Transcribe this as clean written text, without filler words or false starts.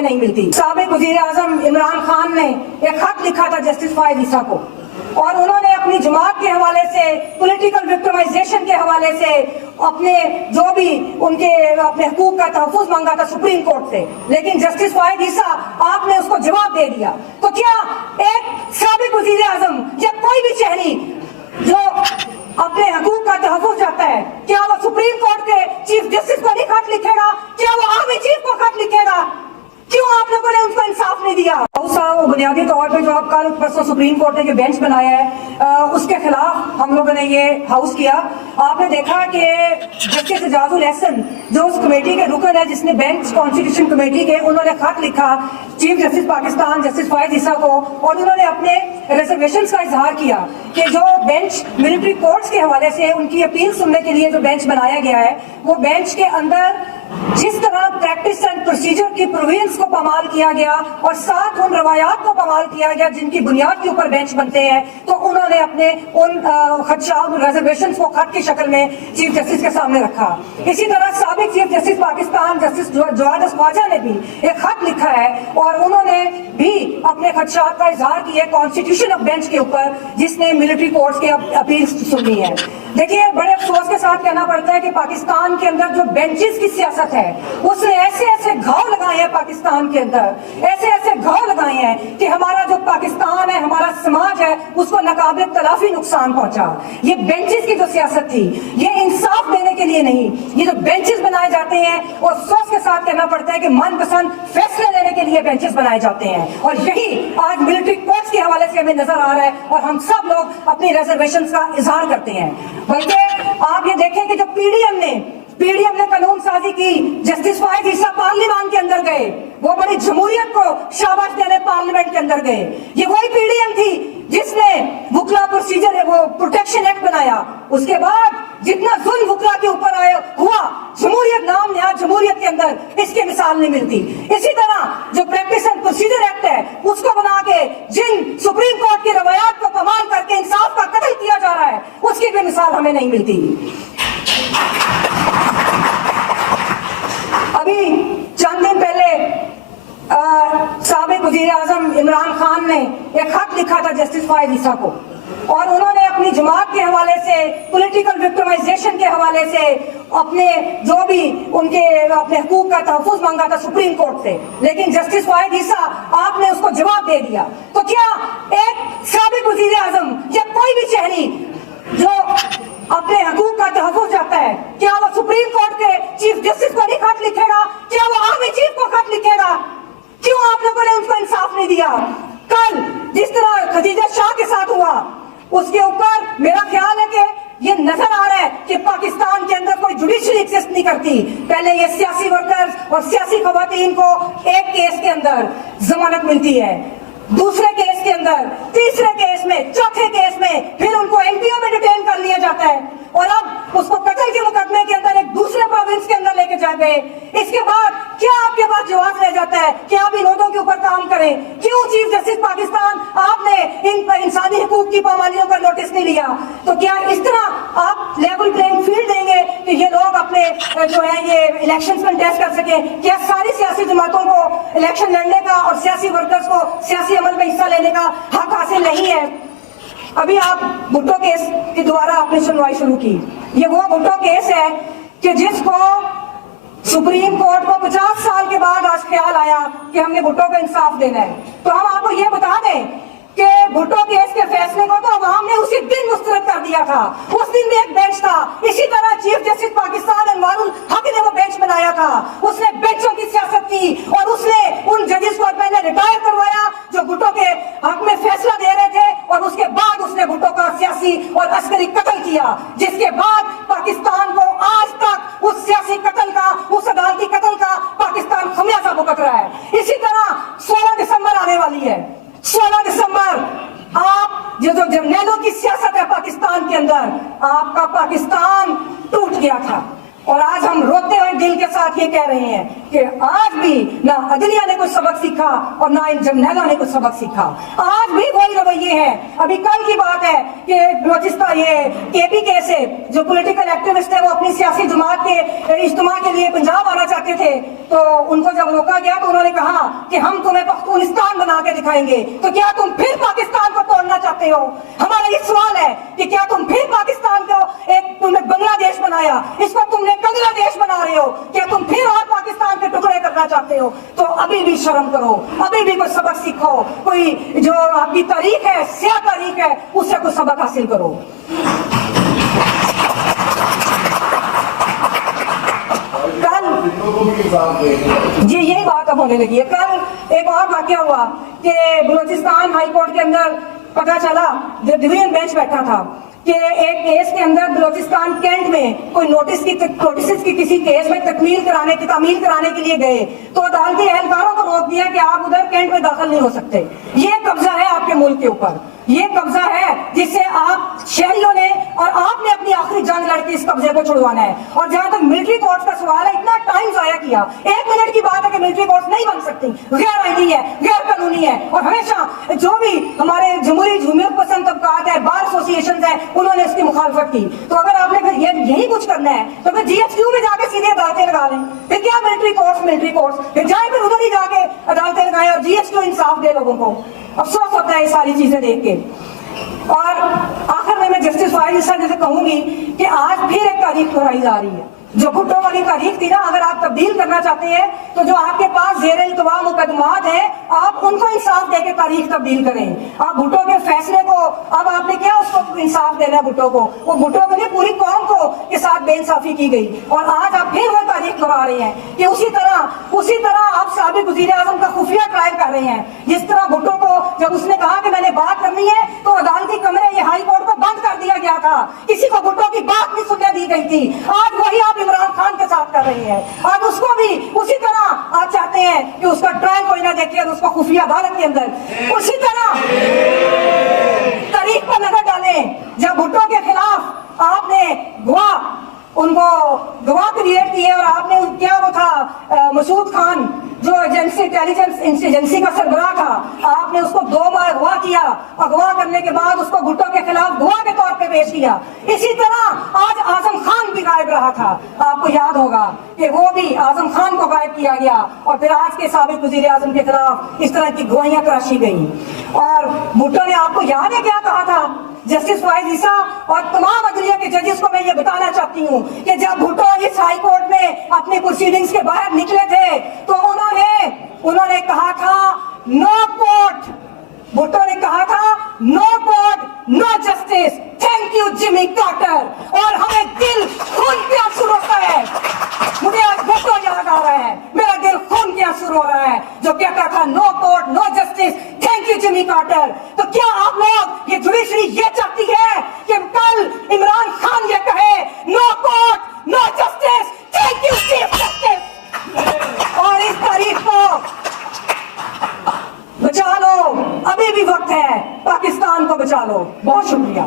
हमें नहीं मिलती। साबिक वजीर आजम इमरान खान ने एक खत लिखा था जस्टिस फायद ईसा को, और उन्होंने अपनी जमात के हवाले से, पॉलिटिकल विक्टिमाइजेशन के हवाले से अपने जो भी उनके अपने हकूक का तहफ़्फ़ुज़ मांगा था सुप्रीम कोर्ट से, लेकिन जस्टिस फायद ईसा आपने उसको जवाब दे दिया। तो क्या एक साबिक वज़ीर आज़म या कोई भी शहरी जो अपने हकूक का तहफ़्फ़ुज़ चाहता है, क्या वो सुप्रीम कोर्ट के चीफ जस्टिस को नहीं खत लिखेगा? क्या वो आर्मी चीफ को खत लिखेगा? क्यों आप लोगों ने उनको इंसाफ नहीं दिया? बुनियादी तौर पे जो आप कल परसों सुप्रीम कोर्ट ने जो बेंच बनाया है उसके खिलाफ हम लोगों ने ये हाउस किया। आपने देखा कि जस्टिस एजाजुल एहसन जो उस कमेटी के रुकन है जिसने बेंच कॉन्स्टिट्यूशन कमेटी के, उन्होंने खत लिखा chief justice Pakistan justice Faez Isa को, और उन्होंने अपने रिजर्वेशंस का इजहार किया कि जो बेंच मिलिट्री कोर्ट्स के हवाले से उनकी अपील सुनने के लिए जो बेंच बनाया गया है, वो बेंच के अंदर जिस तरह प्रैक्टिस एंड प्रोसीजर की प्रोविजंस को पामाल किया गया और साथ उन रवायात को पामाल किया गया जिनकी बुनियाद के ऊपर बेंच बनते हैं, तो उन्होंने अपने उन खदशात रिजर्वेशंस को खत की शक्ल में चीफ जस्टिस के सामने रखा। इसी तरह साबिक chief justice Pakistan justice Jawad Khwaja ने भी एक खत लिखा है और उन्होंने भी अपने खदशात का इजहार किया कॉन्स्टिट्यूशन ऑफ बेंच के ऊपर जिसने मिलिट्री कोर्ट्स के अपील सुनी है। देखिए, बड़े अफसोस के साथ कहना पड़ता है कि पाकिस्तान के अंदर जो बेंचेस की सियासत है उसने ऐसे ऐसे घाव लगाए हैं पाकिस्तान के अंदर, ऐसे ऐसे घाव लगाए हैं कि हमारा जो पाकिस्तान है, हमारा समाज है, उसको नाकाबिल तलाफी नुकसान पहुंचा। ये बेंचेस की जो सियासत थी, ये इंसाफ देने के लिए नहीं, ये जो बेंचेस बनाए जाते हैं और अफसोस के साथ कहना पड़ता है कि मनपसंद फैसले लेने के लिए बेंचेस बनाए जाते हैं, और यही आज मिलिट्री कोर्ट्स के हवाले से हमें नजर आ रहा है और हम सब लोग अपनी रिजर्वेशन का इजहार करते हैं। बल्कि आप ये देखें कि जब पीडीएम ने कानून साजी की, जस्टिस फायद ईसा पार्लियामेंट के अंदर गए, वो बड़ी जमहूरियत को शाबाश देने पार्लियामेंट के अंदर गए। ये वही पीडीएम थी जिसने वुकला प्रोसीजर है वो प्रोटेक्शन एक्ट बनाया। उसके बाद जितना जुल्म वुकला के ऊपर हुआ, जमहूरियत नाम नया जमहूरियत के अंदर इसकी मिसाल नहीं मिलती। इसी तरह जो प्रैक्टिस एंड प्रोसीजर एक्ट है उसको बना के जिन सुप्रीम कोर्ट की रवायात को कमाल करके इंसाफ का कत्ल किया जा रहा है, उसकी भी मिसाल हमें नहीं मिलती। अभी चंद दिन पहले साबिक वजीर आजम इमरान खान ने एक खत लिखा था जस्टिस फायद ईसा को, और उन्होंने अपनी जमात के हवाले से, पॉलिटिकल विक्टिमाइजेशन के हवाले से अपने जो भी उनके अपने हकूक का तहफ़्फ़ुज़ मांगा था सुप्रीम कोर्ट से, लेकिन जस्टिस फायद ईसा आपने उसको जवाब दे दिया। तो क्या एक साबिक वजीर आजम या कोई भी शहरी जो अपने हकूक का तहफ़्फ़ुज़ चाहता है, क्या वो सुप्रीम कोर्ट के चीफ जस्टिस को नहीं खत लिखेगा? क्या वो आर्मी चीफ को खत लिखेगा? क्यों आप लोगों ने उनको इंसाफ नहीं दिया? कल जिस तरह खदीजा शाह के साथ हुआ, उसके ऊपर मेरा ख्याल है कि ये नजर आ रहा है कि पाकिस्तान के अंदर कोई जुडिशरी एग्जिस्ट नहीं करती। पहले ये सियासी वर्कर्स और सियासी खवातीन को एक केस के अंदर जमानत मिलती है, दूसरे केस के अंदर, तीसरे केस में, चौथे केस में फिर उनको एमपीओ में डिटेन कर लिया जाता है, और अब उसको कत्ल के मुकदमे के अंदर एक दूसरे प्रोविंस के अंदर लेके जाते हैं। इसके बाद क्या आपके पास जवाब रह जाता है कि आप इन लोगों के ऊपर काम करें? क्यों चीफ जस्टिस पाकिस्तान आपने इन इंसानी हकूक की पामालियों का नोटिस नहीं लिया? तो क्या इस तरह आप लेवल प्लेइंग फील्ड देंगे कि ये लोग अपने जो है ये इलेक्शन कंटेस्ट कर सके? क्या सारी सियासी जमातों को इलेक्शन लड़ने का और सियासी वर्कर्स को सियासी अमल में हिस्सा लेने का हक हासिल नहीं है? अभी आप भुट्टो केस की दोबारा आपने सुनवाई शुरू की। ये वो भुट्टो केस है कि जिसको सुप्रीम कोर्ट को 50 साल के बाद आज ख्याल आया कि हमने भुट्टो को इंसाफ देना है। तो हम आपको ये बता दें कि भुट्टो केस के फैसले को तो अवाम ने उसी दिन मुस्तरद कर दिया था। उस दिन भी एक बेंच था, इसी तरह चीफ जस्टिस पाकिस्तान अनवारुल हक ने वो बेंच बनाया था। उसने बेंचों की सियासत की और उसने उन जजेस को पहले रिटायर करवाया जो भुट्टो के हक में फैसला दे रहे थे, और उसके बाद उसने भुट्टो का सियासी और अस्करी कत्ल किया, जिसके बाद पाकिस्तान को आज तक उस सियासी कत्ल का, उस अदालती कत्ल का पाकिस्तान खमियाजा भुगत रहा है। इसी तरह 16 दिसंबर आने वाली है। 16 दिसंबर आप जो जर्नैलों की सियासत है पाकिस्तान के अंदर, आपका पाकिस्तान टूट गया था। और आज हम रोते हुए दिल के साथ ये कह रहे हैं कि आज भी ना अदलिया ने कुछ सबक सीखा और ना इन जर्नैलों ने कुछ सबक सीखा। आज भी वही रवैये हैं। अभी कल की बात है कि बलूचिस्तान ये KPK से जो पॉलिटिकल एक्टिविस्ट है वो अपनी सियासी जमात के इज्तिमा के लिए पंजाब आना चाहते थे, तो उनको जब रोका गया तो उन्होंने कहा कि हम तुम्हें पख्तूनिस्तान बना के दिखाएंगे। तो क्या तुम फिर पाकिस्तान को तोड़ना चाहते हो? हमारा ये सवाल है कि क्या तुम फिर पाकिस्तान को एक तुमने बांग्लादेश बनाया, इसको तुमने बांग्लादेश बना रहे हो, क्या तुम फिर और पाकिस्तान के टुकड़े करना चाहते हो? तो अभी भी शर्म करो, अभी भी कुछ सबक सीखो, कोई जो आपकी तारीख है, स्याह तारीख है, उससे कुछ सबक हासिल करो। कल जी यही बात अब होने लगी है। कल एक और वाकया हुआ कि बलूचिस्तान हाई कोर्ट के अंदर पता चला, जब डिवीजन बेंच बैठा था कि एक केस के अंदर बलूचिस्तान कैंट में कोई नोटिस की किसी केस में तामील कराने के लिए गए, तो अदालती एहलकारों को रोक दिया कि आप उधर कैंट में दाखिल नहीं हो सकते। ये कब्जा है आपके मुल्क के ऊपर, ये कब्जा है जिससे आप शहरियों ने और आपने अपनी आखिरी जंग लड़के इस कब्जे को छुड़वाना है। और जहां तक मिलिट्री कोर्ट्स का सवाल है, इतना टाइम जाया किया। 1 मिनट की बात है कि मिलिट्री कोर्ट्स नहीं बन सकती, गैर आईनी है, गैर कानूनी है। और हमेशा जो भी हमारे जमहूरियत पसंद तबकात है, बार एसोसिएशन है, उन्होंने इसकी मुखालफत की। तो अगर आपने फिर यही कुछ करना है तो फिर GSQ में जाके सीधे अदालतें लगा लें। फिर क्या मिलिट्री कोर्ट्स फिर जाए, फिर उधर ही जाके अदालतें लगाएं और GSQ इंसाफ दे लोगों को। अफसोस होता है ये सारी चीजें देख के। और आखिर में मैं जस्टिस फाइज ईसा जैसे कहूंगी कि आज फिर एक तारीख दोहराई जा रही है। जो भुट्टो वाली तारीख थी ना, अगर आप तब्दील करना चाहते हैं तो जो आपके पास ज़ेर इल्तवा मुकदमात हैं, आप उनको इंसाफ देके तारीख तब्दील करें। आप भुट्टो के फैसले को, अब आपने क्या उसको इंसाफ देना है भुट्टो को, वो भुट्टो के लिए पूरी कौम को के साथ बेइंसाफी की गई। और आज आप फिर वो तारीख दोहरा रहे हैं कि उसी तरह आप साबिक वज़ीर आज़म का खुफिया ट्रायल कर रहे हैं। जिस तरह भुट्टो को जब उसने कहा कि मैंने बात करनी है तो अदालती कमरे ये हाई कोर्ट को बंद कर दिया गया था, किसी को भुट्टो की बात नहीं सुनने दी गई थी। आज वही आप इमरान खान के साथ कर रही है। आज उसको भी उसी तरह आप चाहते हैं कि उसका ट्रायल कोई ना देखे और उसको खुफिया अदालत के अंदर उसी तरह तारीख पर नजर डालें। जब भुट्टो के खिलाफ आपने उनको गवाह क्रिएट किए और आपने क्या वो था मसूद खान जो इंटेलिजेंस एजेंसी का सरबराह था, आपने उसको 2 बार अगवा किया। अगवा करने के बाद उसको भुट्टो के खिलाफ गवाह के तौर पे पेश किया। इसी तरह आज आजम खान भी गायब रहा था। आपको याद होगा कि वो भी आजम खान को गायब किया गया और फिर आज के साबिक वजीर आजम के खिलाफ इस तरह की गवाहियां तराशी गई। और भुट्टो ने, आपको याद है क्या कहा था? जस्टिस फाइज ईसा और तमाम अदलिया के जजेस को मैं ये बताना चाहती हूँ कि जब भुट्टो इस हाई कोर्ट में अपने प्रोसीडिंग्स के बाहर निकले थे तो उन्होंने कहा था नो कोर्ट। भुट्टो ने कहा था no court no justice, thank you Jimmy Carter. और हमें दिल खून के आंसू रोता है। मुझे आज भुट्टो याद आ रहा है, मेरा दिल खून के आंसू रो रहा है जो कहता था no court no justice, thank you Jimmy Carter. तो क्या आप लोग, ये जुडिशरी ये चाहती है कि कल इमरान खान ये कहे no court no justice, thank you chief justice? और इस तारीख को बचा लो, अभी भी वक्त है, पाकिस्तान को बचा लो। बहुत शुक्रिया।